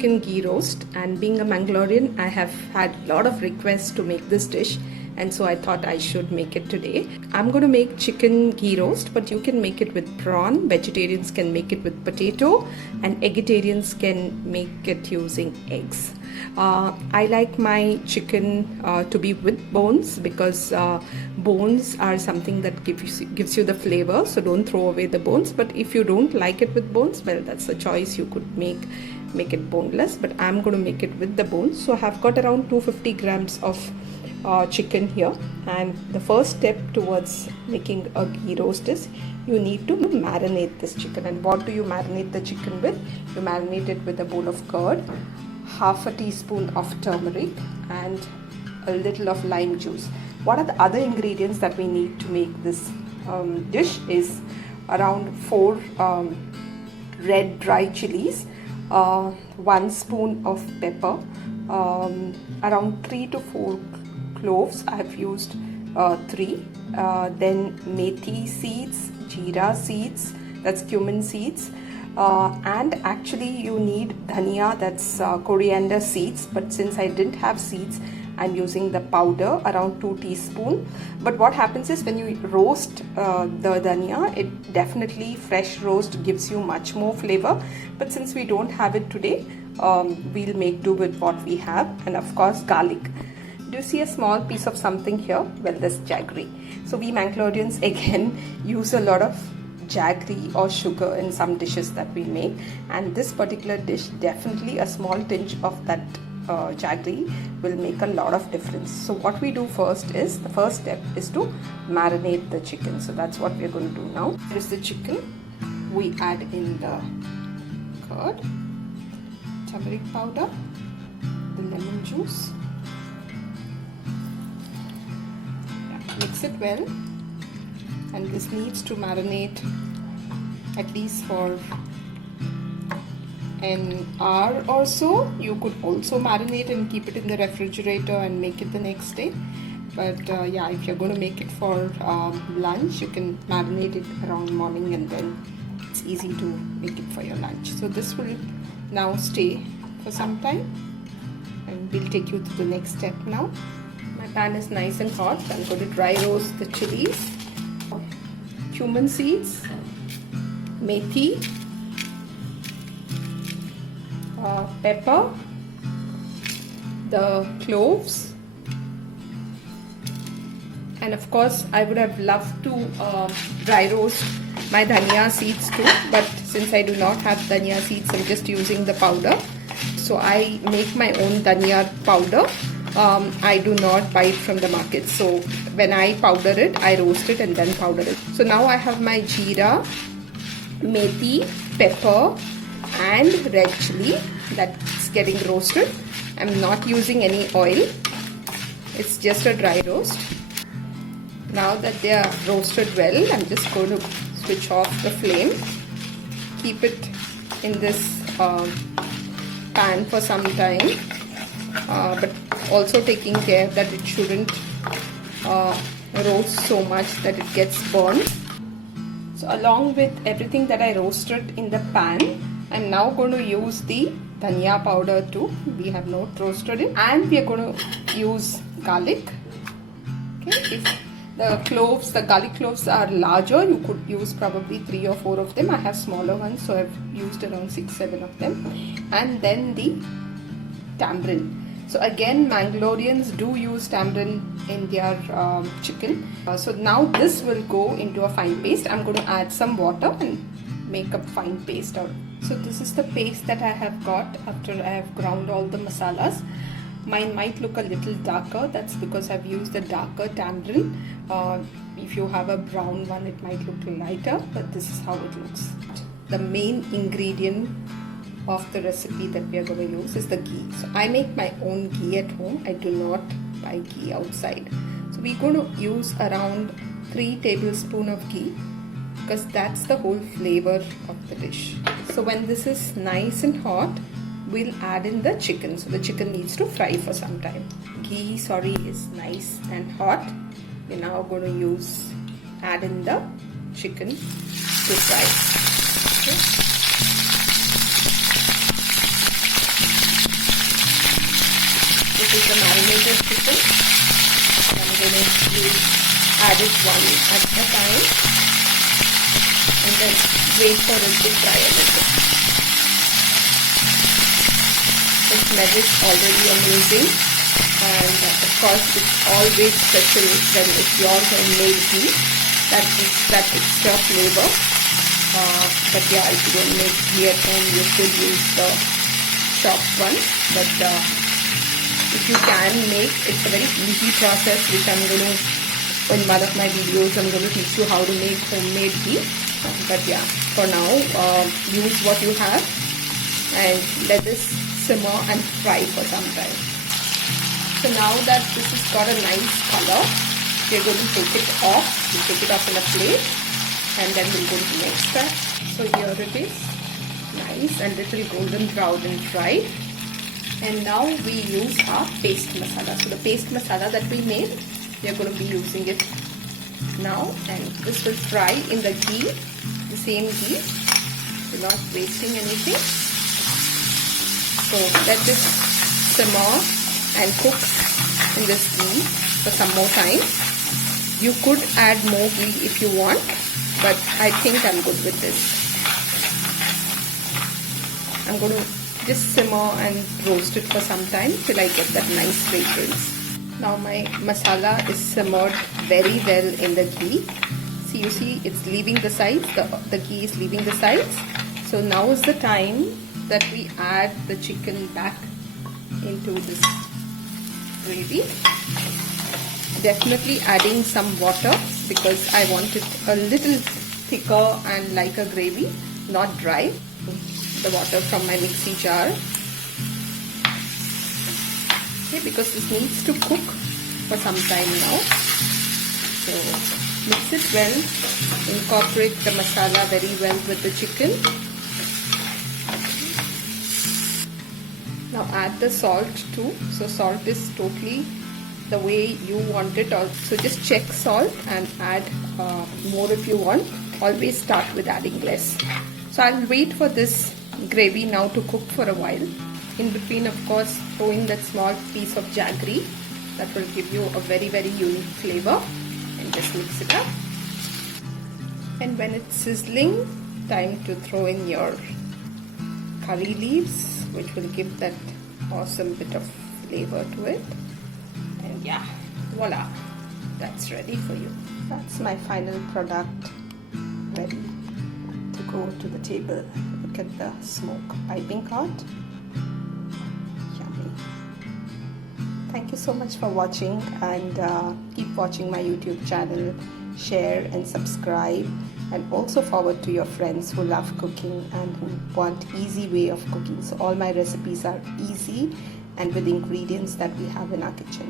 chicken ghee roast, and being a Mangalorean, I have had a lot of requests to make this dish, and so I thought I should make it today. I'm going to make chicken ghee roast, but you can make it with prawn. Vegetarians can make it with potato, and vegetarians can make it using eggs. I like my chicken to be with bones, because bones are something that gives you the flavor, so don't throw away the bones. But if you don't like it with bones, well, that's a choice. You could make it boneless, but I'm going to make it with the bones. So I have got around 250 grams of chicken here, and the first step towards making a ghee roast is you need to marinate this chicken. And what do you marinate the chicken with? You marinate it with a bowl of curd, half a teaspoon of turmeric, and a little of lime juice. What are the other ingredients that we need to make this dish is around 4 red dry chilies, 1 spoon of pepper, around 3 to 4 cloves. I have used 3. Then methi seeds, jeera seeds, that's cumin seeds, and actually you need dhania, that's coriander seeds, but since I didn't have seeds, I'm using the powder, around 2 teaspoons. But what happens is when you roast the dhania, it definitely, fresh roast gives you much more flavor. But since we don't have it today, we'll make do with what we have. And of course, garlic. Do you see a small piece of something here? Well, that's jaggery. So we Mangaloreans again use a lot of jaggery or sugar in some dishes that we make, and this particular dish, definitely a small tinge of that jaggery will make a lot of difference. So what we do first is, the first step is to marinate the chicken. So that's what we're going to do now. Here is the chicken. We add in the curd, turmeric powder, the lemon juice. Mix it well, and this needs to marinate at least for an hour or so. You could also marinate and keep it in the refrigerator and make it the next day, but yeah, if you're going to make it for lunch, you can marinate it around morning, and then it's easy to make it for your lunch. So this will now stay for some time, and we'll take you to the next step now. My pan is nice and hot. I'm going to dry roast the chilies, cumin seeds, methi, pepper, the cloves, and of course I would have loved to dry roast my dhania seeds too, but since I do not have dhania seeds, I'm just using the powder. So I make my own dhania powder. I do not buy it from the market. So when I powder it, I roast it and then powder it. So now I have my jeera, methi, pepper and red chili that's getting roasted. I'm not using any oil. It's just a dry roast. Now that they are roasted well, I'm just going to switch off the flame. Keep it in this pan for some time, but also taking care that it shouldn't roast so much that it gets burned. So along with everything that I roasted in the pan, I'm now going to use the dhania powder too. We have not roasted it, and we are going to use garlic. Okay, if the garlic cloves are larger, you could use probably 3 or 4 of them. I have smaller ones, so I've used around 6-7 of them. And then the tamarind. So again, Mangaloreans do use tamarind in their chicken. So now this will go into a fine paste. I'm going to add some water and make a fine paste out. So this is the paste that I have got after I have ground all the masalas. Mine might look a little darker. That's because I've used the darker tamarind. If you have a brown one, it might look lighter, but this is how it looks. The main ingredient of the recipe that we are going to use is the ghee. So I make my own ghee at home. I do not buy ghee outside. So we're going to use around 3 tablespoons of ghee, because that's the whole flavor of the dish. So when this is nice and hot, we'll add in the chicken. So the chicken needs to fry for some time. Ghee, is nice and hot. We're now going to add in the chicken to fry. Okay. the marinated chicken. I'm going to add it one at a time and then wait for it to fry a little. The smell is already amazing, and of course it's always special when it's your homemade ghee that gives that extra flavor. But yeah, if you don't make ghee at home, you could use the shop one. But if you can make, it's a very easy process, which I'm going to, in one of my videos, I'm going to teach you how to make homemade ghee. But yeah, for now, use what you have and let this simmer and fry for some time. So now that this has got a nice color, we're going to take it off. We'll take it off in a plate and then we'll go to next step. So here it is, nice and little golden brown and fried. And now we use our paste masala. So the paste masala that we made, we are going to be using it now, and this will fry in the ghee, the same ghee. We're not wasting anything. So let this simmer and cook in this ghee for some more time. You could add more ghee if you want, but I think I'm good with this. I'm going to just simmer and roast it for some time till I get that nice fragrance. Now my masala is simmered very well in the ghee. See, you see it's leaving the sides, the ghee is leaving the sides. So now is the time that we add the chicken back into this gravy. Definitely adding some water because I want it a little thicker and like a gravy, not dry. The water from my mixie jar. Okay, because this needs to cook for some time now. So mix it well, incorporate the masala very well with the chicken. Now add the salt too. So salt is totally the way you want it. Also just check salt and add more if you want. Always start with adding less. So I'll wait for this gravy now to cook for a while. In between, of course, throwing that small piece of jaggery that will give you a very, very unique flavor, and just mix it up. And when it's sizzling, time to throw in your curry leaves, which will give that awesome bit of flavor to it. And yeah, voila, that's ready for you. That's my final product, ready to go to the table. Look at the smoke piping hot. Yummy. Thank you so much for watching, and keep watching my YouTube channel. Share and subscribe, and also forward to your friends who love cooking and who want easy way of cooking. So all my recipes are easy and with ingredients that we have in our kitchen.